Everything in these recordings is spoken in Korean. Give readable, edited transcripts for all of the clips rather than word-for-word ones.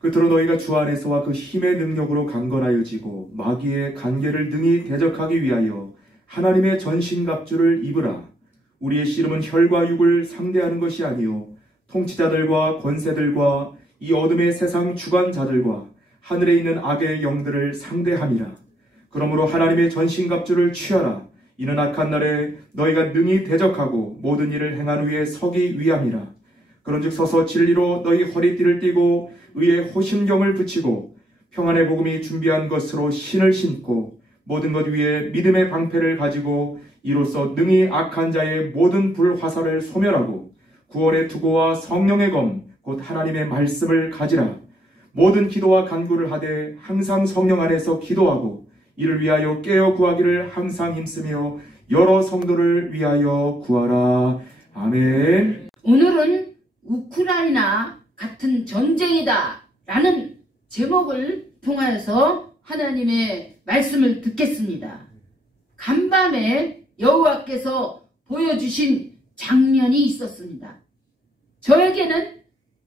끝으로 너희가 주 안에서와 그 힘의 능력으로 강건하여지고 마귀의 간계를 능히 대적하기 위하여 하나님의 전신갑주를 입으라. 우리의 씨름은 혈과 육을 상대하는 것이 아니요 통치자들과 권세들과 이 어둠의 세상 주관자들과 하늘에 있는 악의 영들을 상대함이라. 그러므로 하나님의 전신갑주를 취하라. 이는 악한 날에 너희가 능히 대적하고 모든 일을 행한 후에 서기 위함이라. 그런즉 서서 진리로 너희 허리띠를 띠고 의의 호심경을 붙이고 평안의 복음이 준비한 것으로 신을 신고 모든 것 위에 믿음의 방패를 가지고 이로써 능히 악한 자의 모든 불화살을 소멸하고 구원의 투구와 성령의 검 곧 하나님의 말씀을 가지라. 모든 기도와 간구를 하되 항상 성령 안에서 기도하고 이를 위하여 깨어 구하기를 항상 힘쓰며 여러 성도를 위하여 구하라. 아멘. 오늘은 우크라이나 같은 전쟁이다 라는 제목을 통하여서 하나님의 말씀을 듣겠습니다. 간밤에 여호와께서 보여주신 장면이 있었습니다. 저에게는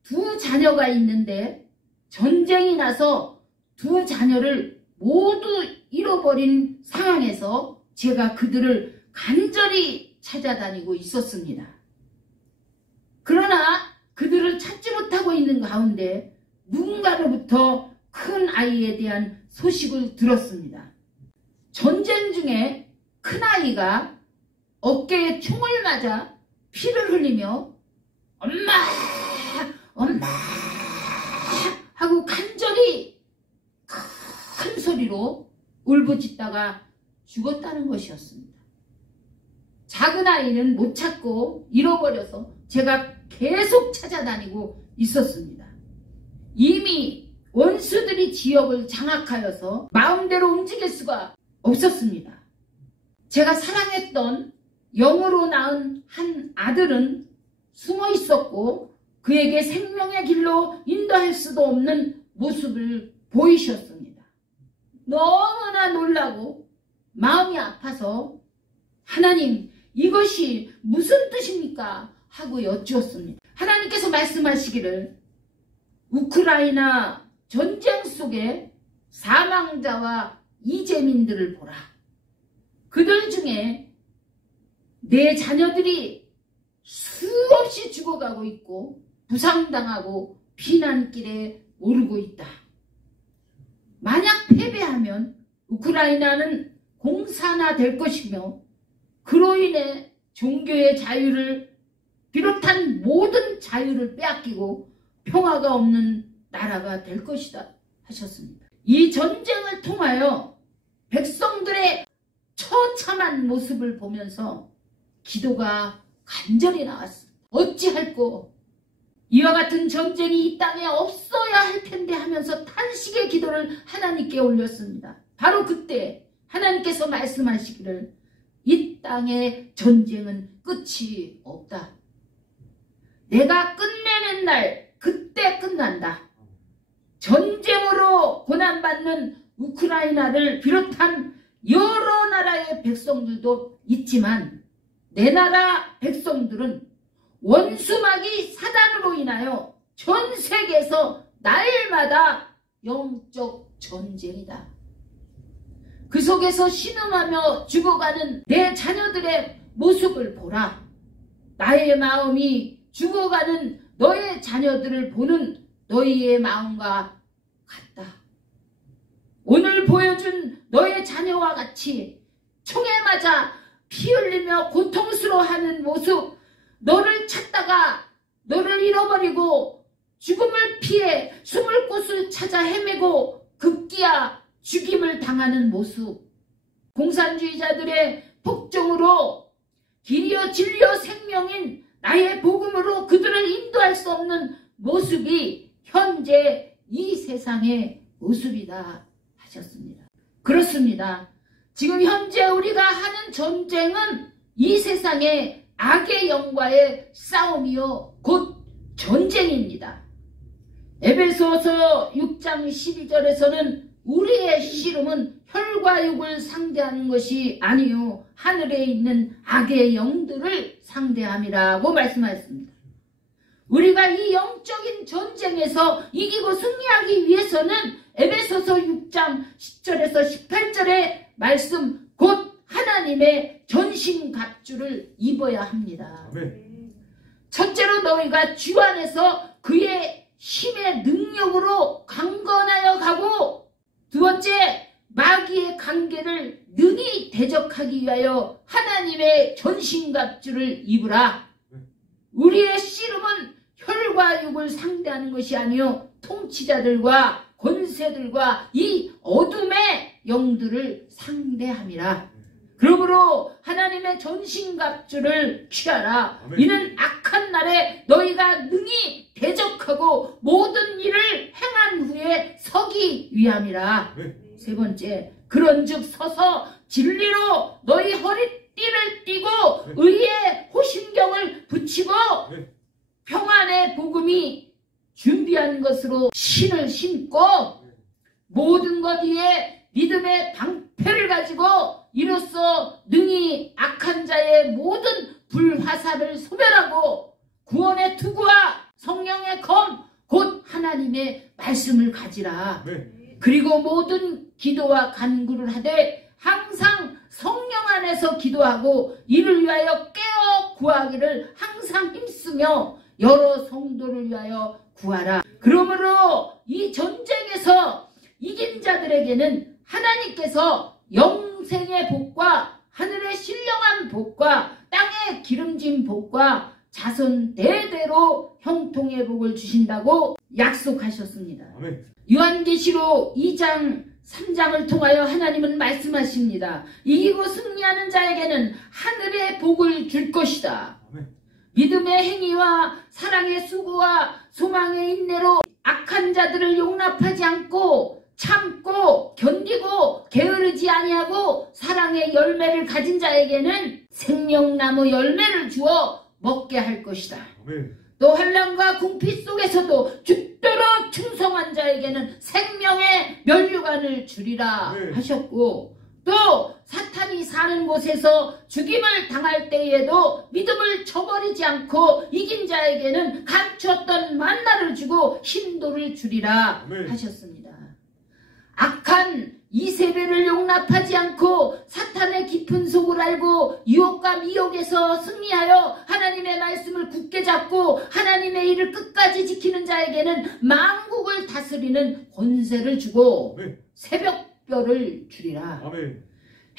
두 자녀가 있는데 전쟁이 나서 두 자녀를 모두 잃어버린 상황에서 제가 그들을 간절히 찾아다니고 있었습니다. 그러나 그들을 찾지 못하고 있는 가운데 누군가로부터 큰 아이에 대한 소식을 들었습니다. 전쟁 중에 큰 아이가 어깨에 총을 맞아 피를 흘리며 엄마! 엄마! 하고 간절히 큰 소리로 울부짖다가 죽었다는 것이었습니다. 작은 아이는 못 찾고 잃어버려서 제가 계속 찾아다니고 있었습니다. 이미 원수들이 지역을 장악하여서 마음대로 움직일 수가 없었습니다. 제가 사랑했던 영으로 낳은 한 아들은 숨어 있었고 그에게 생명의 길로 인도할 수도 없는 모습을 보이셨습니다. 너무나 놀라고 마음이 아파서 하나님 이것이 무슨 뜻입니까? 하고 여쭈었습니다. 하나님께서 말씀하시기를 우크라이나 전쟁 속에 사망자와 이재민들을 보라. 그들 중에 내 자녀들이 수없이 죽어가고 있고 부상당하고 피난길에 오르고 있다. 만약 패배하면 우크라이나는 공산화될 것이며 그로 인해 종교의 자유를 비롯한 모든 자유를 빼앗기고 평화가 없는 나라가 될 것이다 하셨습니다. 이 전쟁을 통하여 백성들의 처참한 모습을 보면서 기도가 간절히 나왔습니다. 어찌할꼬 이와 같은 전쟁이 이 땅에 없어야 할 텐데 하면서 탄식의 기도를 하나님께 올렸습니다. 바로 그때 하나님께서 말씀하시기를 이 땅의 전쟁은 끝이 없다. 내가 끝내는 날 그때 끝난다. 전쟁으로 고난받는 우크라이나를 비롯한 여러 나라의 백성들도 있지만 내 나라 백성들은 원수마귀 사단으로 인하여 전 세계에서 날마다 영적 전쟁이다. 그 속에서 신음하며 죽어가는 내 자녀들의 모습을 보라. 나의 마음이 죽어가는 너의 자녀들을 보는 너희의 마음과 같다. 오늘 보여준 너의 자녀와 같이 총에 맞아 피 흘리며 고통스러워하는 모습, 너를 찾다가 너를 잃어버리고 죽음을 피해 숨을 곳을 찾아 헤매고 급기야 죽임을 당하는 모습, 공산주의자들의 폭정으로 길이여 진리여 생명인 나의 복음으로 그들을 인도할 수 없는 모습이 현재 이 세상의 모습이다 하셨습니다. 그렇습니다. 지금 현재 우리가 하는 전쟁은 이 세상의 악의 영과의 싸움이요 곧 전쟁입니다. 에베소서 6장 12절에서는 우리의 씨름은 혈과 육을 상대하는 것이 아니요 하늘에 있는 악의 영들을 상대함이라고 말씀하셨습니다. 우리가 이 영적인 전쟁에서 이기고 승리하기 위해서는 에베소서 6장 10절에서 18절의 말씀 곧 하나님의 전신갑주를 입어야 합니다. 아멘. 첫째로 너희가 주 안에서 그의 힘의 능력으로 강건하여 가고, 두 번째 마귀의 관계를 능히 대적하기 위하여 하나님의 전신갑주를 입으라. 우리의 씨름은 혈과 육을 상대하는 것이 아니요 통치자들과 권세들과 이 어둠의 영들을 상대함이라. 그러므로 하나님의 전신갑주를 취하라. 아멘. 이는 악한 날에 너희가 능히 대적하고 모든 일을 행한 후에 서기 위함이라. 아멘. 세 번째, 그런즉 서서 진리로 너희 허리띠를 띠고 의의 호심경을 붙이고 평안의 복음이 준비한 것으로 신을 신고 모든 것 위에 믿음의 방패를 가지고 이로써 능히 악한 자의 모든 불화살을 소멸하고 구원의 투구와 성령의 검 곧 하나님의 말씀을 가지라. 그리고 모든 기도와 간구를 하되 항상 성령 안에서 기도하고 이를 위하여 깨어 구하기를 항상 힘쓰며 여러 성도를 위하여 구하라. 그러므로 이 전쟁에서 이긴 자들에게는 하나님께서 영생의 복과 하늘의 신령한 복과 땅의 기름진 복과 자손 대대로 형통의 복을 주신다고 약속하셨습니다. 아멘. 요한계시록 2장 3장을 통하여 하나님은 말씀하십니다. 이기고 승리하는 자에게는 하늘의 복을 줄 것이다. 아멘. 믿음의 행위와 사랑의 수고와 소망의 인내로 악한 자들을 용납하지 않고 참고 견디고 게으르지 아니하고 사랑의 열매를 가진 자에게는 생명나무 열매를 주어 먹게 할 것이다. 아멘. 또 환난과 궁핍 속에서도 죽도록 충성한 자에게는 생명의 면류관을 주리라 네. 하셨고, 또 사탄이 사는 곳에서 죽임을 당할 때에도 믿음을 저버리지 않고 이긴 자에게는 감추었던 만나를 주고 힘도를 주리라 네. 하셨습니다. 악한 이세벨을 용납하지 않고 사탄의 깊은 속을 알고 유혹과 미혹에서 승리하여 하나님의 말씀을 굳게 잡고 하나님의 일을 끝까지 지키는 자에게는 만국을 다스리는 권세를 주고 아멘. 새벽별을 주리라. 아멘.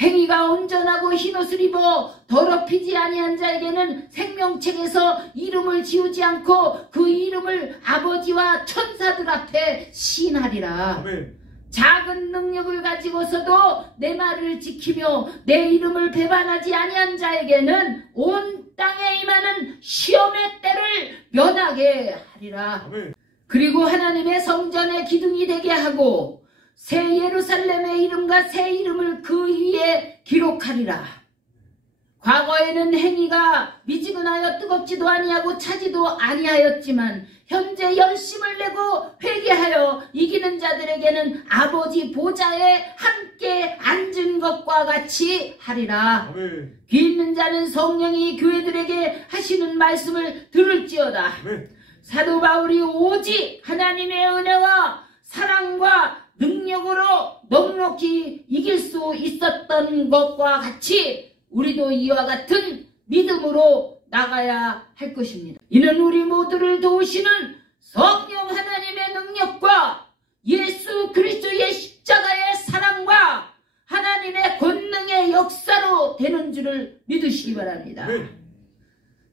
행위가 온전하고 흰옷을 입어 더럽히지 아니한 자에게는 생명책에서 이름을 지우지 않고 그 이름을 아버지와 천사들 앞에 시인하리라. 아멘. 작은 능력을 가지고서도 내 말을 지키며 내 이름을 배반하지 아니한 자에게는 온 땅에 임하는 시험의 때를 면하게 하리라. 아멘. 그리고 하나님의 성전의 기둥이 되게 하고 새 예루살렘의 이름과 새 이름을 그 위에 기록하리라. 과거에는 행위가 미지근하여 뜨겁지도 아니하고 차지도 아니하였지만 현재 열심을 내고 회개하여 이기는 자들에게는 아버지 보좌에 함께 앉은 것과 같이 하리라. 아멘. 귀 있는 자는 성령이 교회들에게 하시는 말씀을 들을지어다. 아멘. 사도 바울이 오직 하나님의 은혜와 사랑과 능력으로 넉넉히 이길 수 있었던 것과 같이 우리도 이와 같은 믿음으로 나가야 할 것입니다. 이는 우리 모두를 도우시는 성령 하나님의 능력과 예수 그리스도의 십자가의 사랑과 하나님의 권능의 역사로 되는 줄을 믿으시기 바랍니다. 아멘.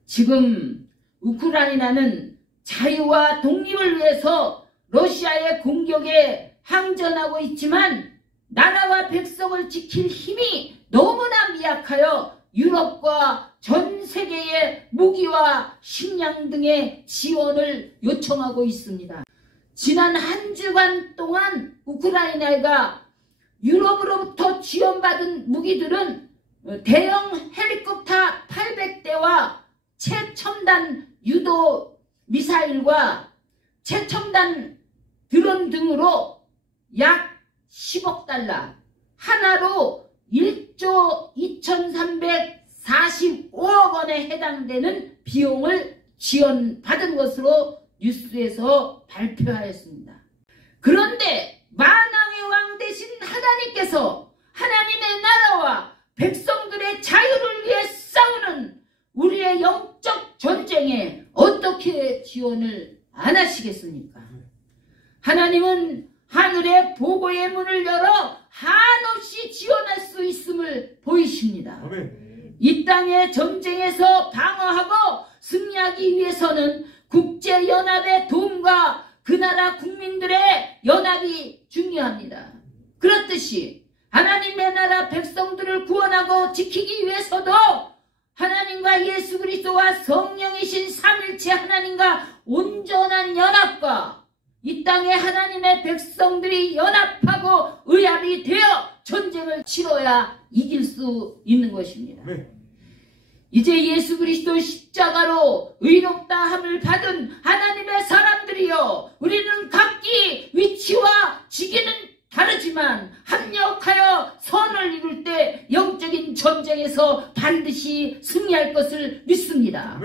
지금 우크라이나는 자유와 독립을 위해서 러시아의 공격에 항전하고 있지만 나라와 백성을 지킬 힘이 너무나 미약하여 유럽과 전 세계의 무기와 식량 등의 지원을 요청하고 있습니다. 지난 한 주간 동안 우크라이나가 유럽으로부터 지원받은 무기들은 대형 헬리콥터 800대와 최첨단 유도 미사일과 최첨단 드론 등으로 약 10억 달러, 하나로 1조 2345억 원에 해당되는 비용을 지원받은 것으로 뉴스에서 발표하였습니다. 그런데 만왕의 왕 되신 하나님께서 하나님의 나라와 백성들의 자유를 위해 싸우는 우리의 영적 전쟁에 어떻게 지원을 안 하시겠습니까? 하나님은 하늘의 보고의 문을 열어 한없이 지원할 수 있음을 보이십니다. 아멘. 이 땅의 전쟁에서 방어하고 승리하기 위해서는 국제연합의 도움과 그 나라 국민들의 연합이 중요합니다. 그렇듯이 하나님의 나라 백성들을 구원하고 지키기 위해서도 하나님과 예수 그리스도와 성령이신 삼일체 하나님과 온전한 연합과 이 땅에 하나님의 백성들이 연합하고 의합이 되어 전쟁을 치러야 이길 수 있는 것입니다. 이제 예수 그리스도 십자가로 의롭다 함을 받은 하나님의 사람들이여, 우리는 각기 위치와 직위는 다르지만 합력하여 선을 이룰 때 영적인 전쟁에서 반드시 승리할 것을 믿습니다.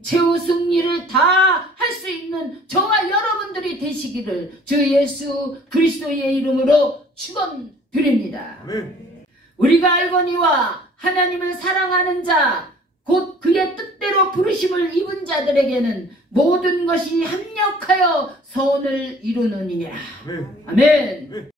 최후 승리를 다 할 수 있는 저와 여러분들이 되시기를 주 예수 그리스도의 이름으로 축원드립니다. 우리가 알거니와 하나님을 사랑하는 자 곧 그의 뜻대로 부르심을 입은 자들에게는 모든 것이 합력하여 선을 이루느니라. 아멘.